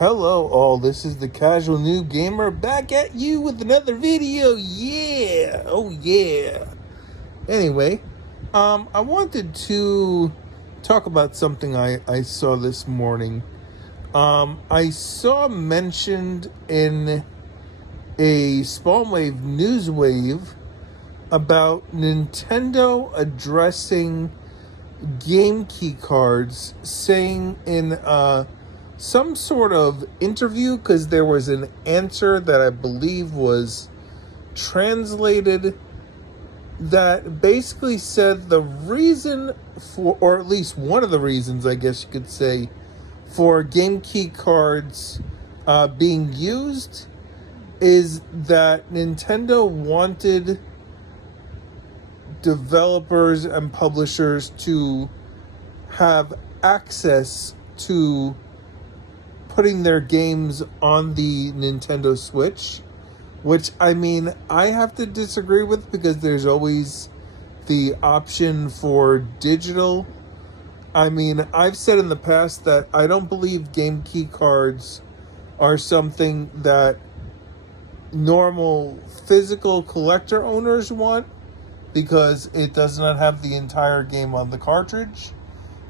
Hello all, this is the Casual Noob Gamer back at you with another video. Yeah! Oh yeah! Anyway, I wanted to talk about something I saw this morning. I saw mentioned in a Spawnwave Newswave about Nintendo addressing game key cards, saying in some sort of interview, because there was an answer that I believe was translated that basically said the reason for, or at least one of the reasons, I guess you could say, for game key cards being used is that Nintendo wanted developers and publishers to have access to putting their games on the Nintendo Switch, which I mean I have to disagree with, because there's always the option for digital. I mean, I've said in the past that I don't believe game key cards are something that normal physical collector owners want, because it does not have the entire game on the cartridge.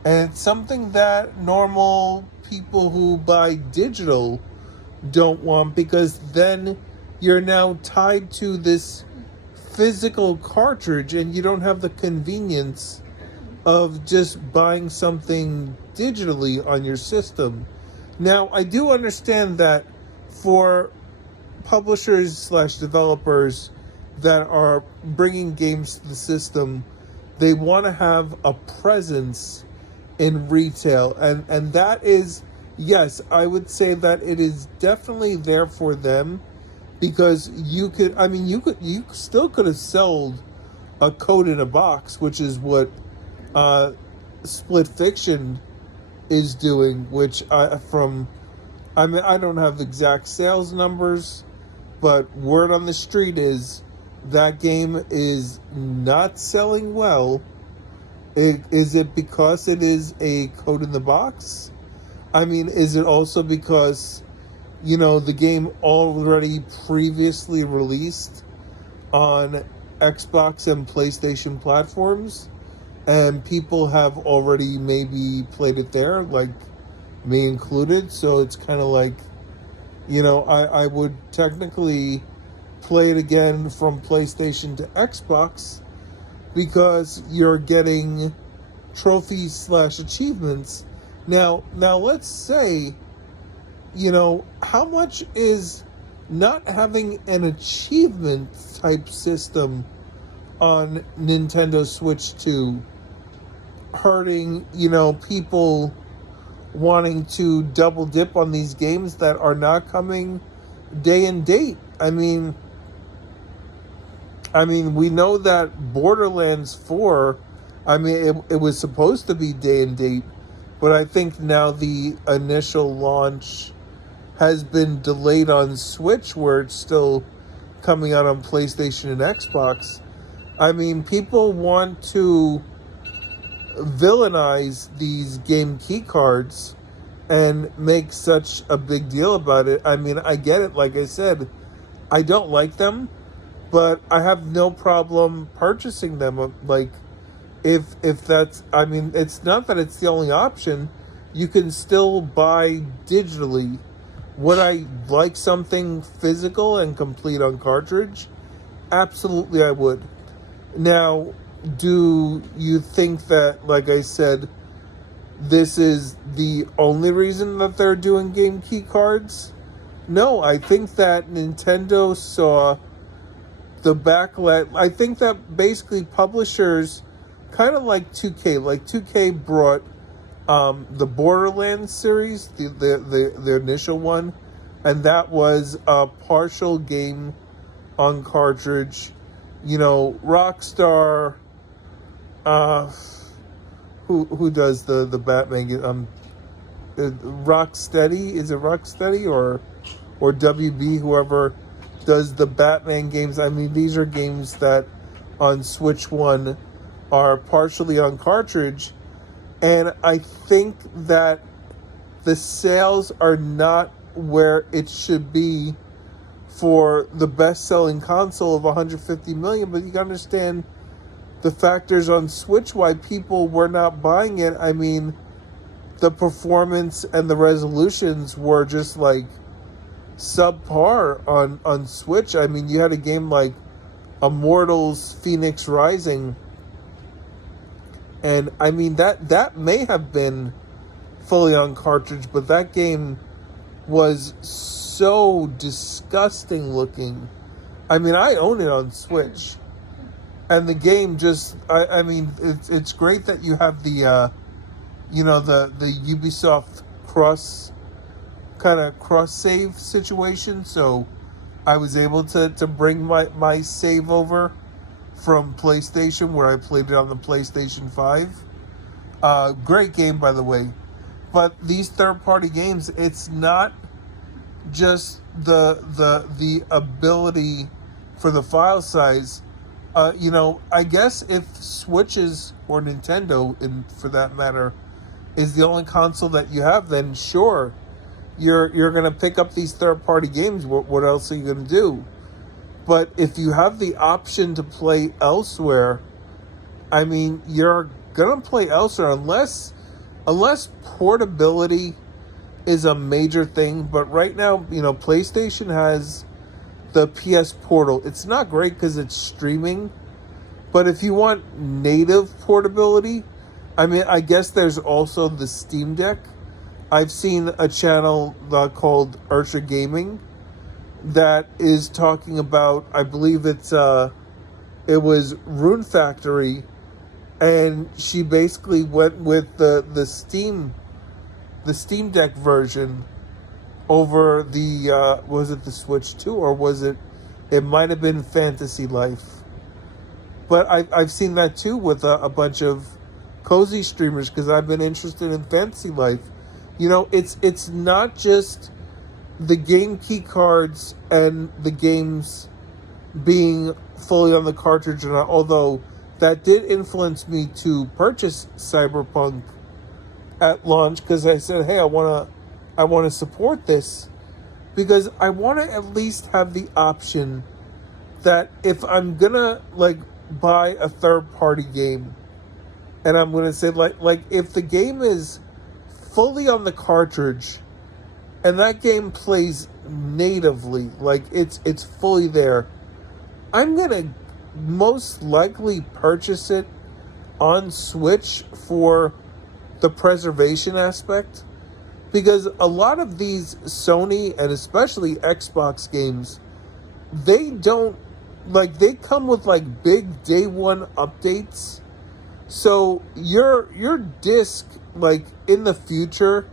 And it's something that normal people who buy digital don't want, because then you're now tied to this physical cartridge and you don't have the convenience of just buying something digitally on your system. Now, I do understand that for publishers slash developers that are bringing games to the system, they want to have a presence in retail, and that is, yes, I would say that it is definitely there for them, because you still could have sold a code in a box, which is what Split Fiction is doing, which I don't have the exact sales numbers, but word on the street is that game is not selling well. Is it because it is a code in the box? I mean, is it also because, the game already previously released on Xbox and PlayStation platforms, and people have already maybe played it there, like me included, so it's kind of like, I would technically play it again from PlayStation to Xbox, because you're getting trophies slash achievements. Now let's say, how much is not having an achievement type system on Nintendo Switch 2 hurting, people wanting to double dip on these games that are not coming day and date? I mean, we know that Borderlands 4, it was supposed to be day and date, but I think now the initial launch has been delayed on Switch, where it's still coming out on PlayStation and Xbox. I mean, people want to villainize these game key cards and make such a big deal about it. I mean, I get it. Like I said, I don't like them, but I have no problem purchasing them. Like, if that's, it's not that it's the only option. You can still buy digitally. Would I like something physical and complete on cartridge? Absolutely, I would. Now, do you think that, like I said, this is the only reason that they're doing game key cards? No, I think that Nintendo saw the backlash. I think that basically publishers, kind of like 2K, like 2K brought the Borderlands series, the initial one, and that was a partial game on cartridge. Rockstar, who does the Batman game? Rocksteady, is it Rocksteady or WB, whoever does the Batman games? I mean, these are games that on Switch 1 are partially on cartridge, and I think that the sales are not where it should be for the best-selling console of 150 million, but you can understand the factors on Switch why people were not buying it. I mean, the performance and the resolutions were just like subpar on Switch. I mean, you had a game like Immortals Phoenix Rising, and I mean that may have been fully on cartridge, but that game was so disgusting looking. I mean, I own it on Switch, and the game just I mean it's great that you have the the Ubisoft cross save situation, so I was able to bring my save over from PlayStation, where I played it on the PlayStation 5. Great game, by the way. But these third-party games, it's not just the ability for the file size. I guess if Switches, or Nintendo, for that matter, is the only console that you have, then sure, you're gonna pick up these third-party games. What else are you gonna do? But if you have the option to play elsewhere, I mean, you're gonna play elsewhere unless portability is a major thing. But right now, PlayStation has the PS Portal. It's not great because it's streaming, but if you want native portability, I mean, I guess there's also the Steam Deck. I've seen a channel called Ursha Gaming that is talking about, I believe it was Rune Factory, and she basically went with the Steam Deck version over the was it the Switch 2, or was it might have been Fantasy Life. But I've seen that too with a bunch of cozy streamers, because I've been interested in Fantasy Life. It's not just the game key cards and the games being fully on the cartridge, and although that did influence me to purchase Cyberpunk at launch, because I said, hey, I want to support this, because I want to at least have the option that if I'm gonna buy a third party game, and I'm gonna say like if the game is fully on the cartridge and that game plays natively, like it's fully there, I'm gonna most likely purchase it on Switch for the preservation aspect, because a lot of these Sony and especially Xbox games, they come with big day one updates. So your disc, in the future,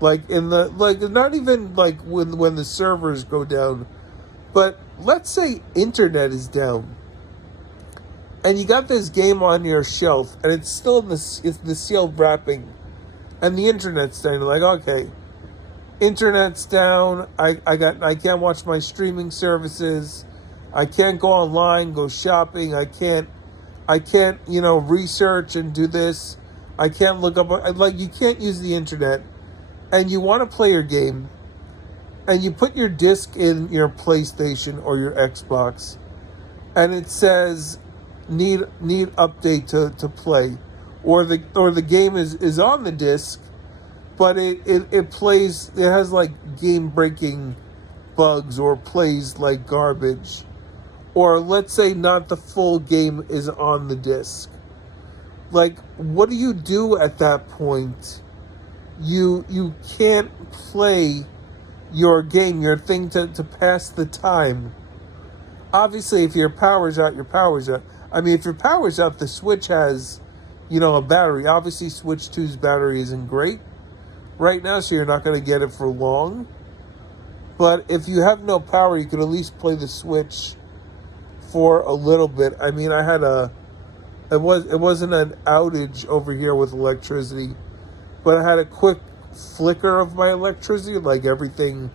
not even when the servers go down, but let's say internet is down, and you got this game on your shelf, and it's still in the sealed wrapping, and the internet's down. You're like, okay, internet's down. I can't watch my streaming services. I can't go online, go shopping. I can't research and do this. I can't look up, you can't use the internet, and you want to play your game, and you put your disc in your PlayStation or your Xbox, and it says need update to play, or the game is on the disc, but it plays, it has game breaking bugs, or plays like garbage. Or let's say not the full game is on the disc. What do you do at that point? You can't play your game, your thing to pass the time. Obviously, if your power's out, your power's out. I mean, if your power's out, the Switch has, a battery. Obviously, Switch 2's battery isn't great right now, so you're not going to get it for long. But if you have no power, you could at least play the Switch for a little bit. I mean, I had it wasn't an outage over here with electricity, but I had a quick flicker of my electricity, everything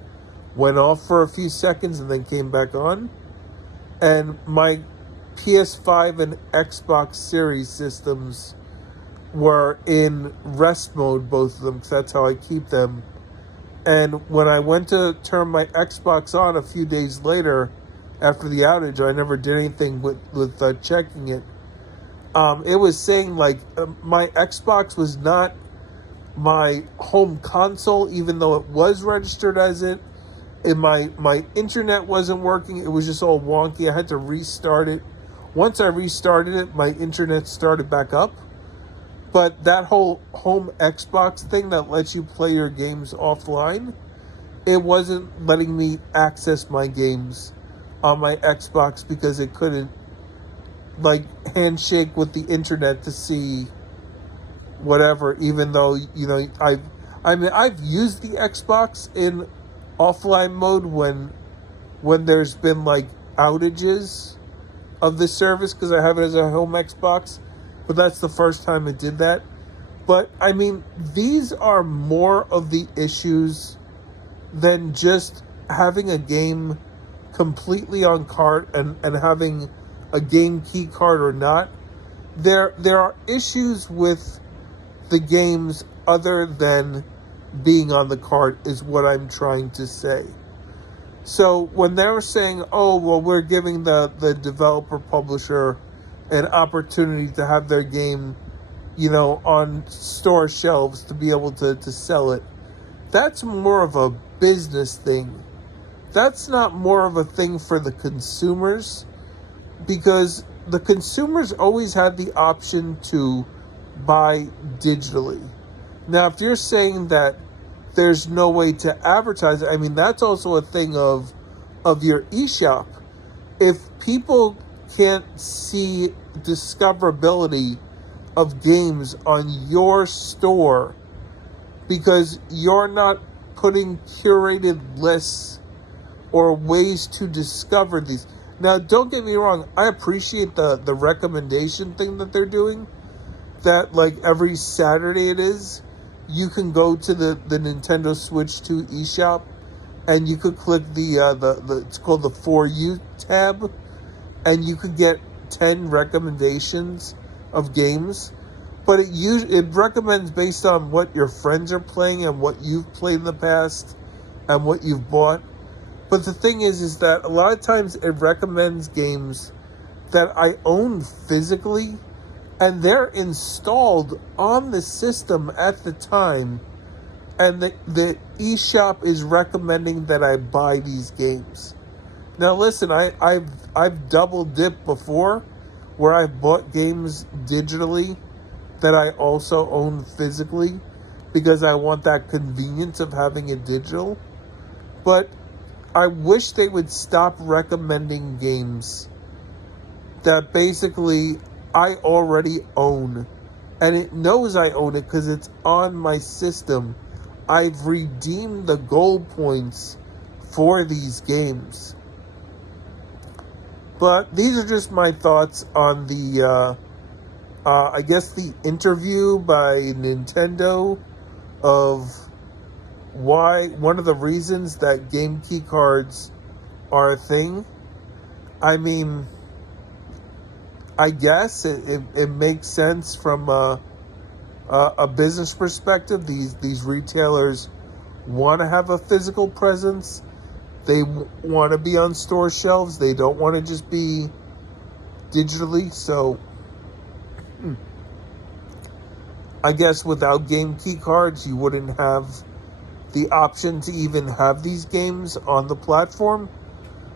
went off for a few seconds and then came back on. And my PS5 and Xbox Series systems were in rest mode, both of them, because that's how I keep them. And when I went to turn my Xbox on a few days later, after the outage, I never did anything with checking it. It was saying like my Xbox was not my home console, even though it was registered as it. And my internet wasn't working. It was just all wonky. I had to restart it. Once I restarted it, my internet started back up. But that whole home Xbox thing that lets you play your games offline, it wasn't letting me access my games on my Xbox because it couldn't like handshake with the internet to see whatever, even though, I've used the Xbox in offline mode when there's been like outages of the service because I have it as a home Xbox, but that's the first time it did that. But I mean, these are more of the issues than just having a game completely on cart and having a game key card or not. There are issues with the games other than being on the cart is what I'm trying to say. So when they were saying, oh, well, we're giving the developer publisher an opportunity to have their game, on store shelves to be able to sell it, that's more of a business thing. That's not more of a thing for the consumers, because the consumers always had the option to buy digitally. Now, if you're saying that there's no way to advertise it, I mean, that's also a thing of your eShop. If people can't see discoverability of games on your store because you're not putting curated lists or ways to discover these. Now, don't get me wrong, I appreciate the recommendation thing that they're doing, that like every Saturday it is, you can go to the Nintendo Switch 2 eShop and you could click the it's called the For You tab, and you could get 10 recommendations of games. But it recommends based on what your friends are playing and what you've played in the past and what you've bought. But the thing is that a lot of times it recommends games that I own physically, and they're installed on the system at the time, and the eShop is recommending that I buy these games. Now listen, I've double dipped before, where I've bought games digitally that I also own physically because I want that convenience of having it digital. But I wish they would stop recommending games that basically I already own, and it knows I own it because it's on my system. I've redeemed the gold points for these games. But these are just my thoughts on the I guess the interview by Nintendo of why, one of the reasons that game key cards are a thing. I mean, I guess it makes sense from a business perspective. These retailers want to have a physical presence. They want to be on store shelves. They don't want to just be digitally. So I guess without game key cards, you wouldn't have the option to even have these games on the platform.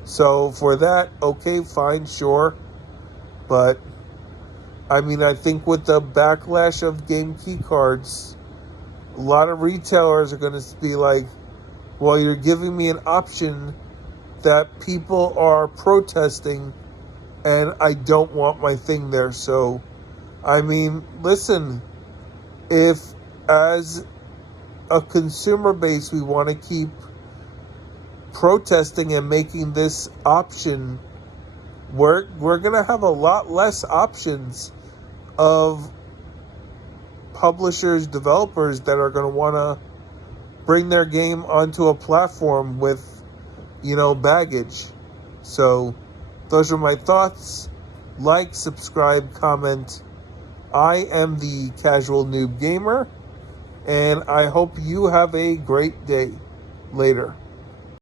So for that, okay, fine, sure. But I mean, I think with the backlash of game key cards, a lot of retailers are going to be like, well, you're giving me an option that people are protesting, and I don't want my thing there. So, I mean, listen, if as a consumer base we want to keep protesting and making this option, we're going to have a lot less options of publishers, developers that are going to want to bring their game onto a platform with, baggage. So those are my thoughts. Like, subscribe, comment. I am the Casual Noob Gamer, and I hope you have a great day. Later.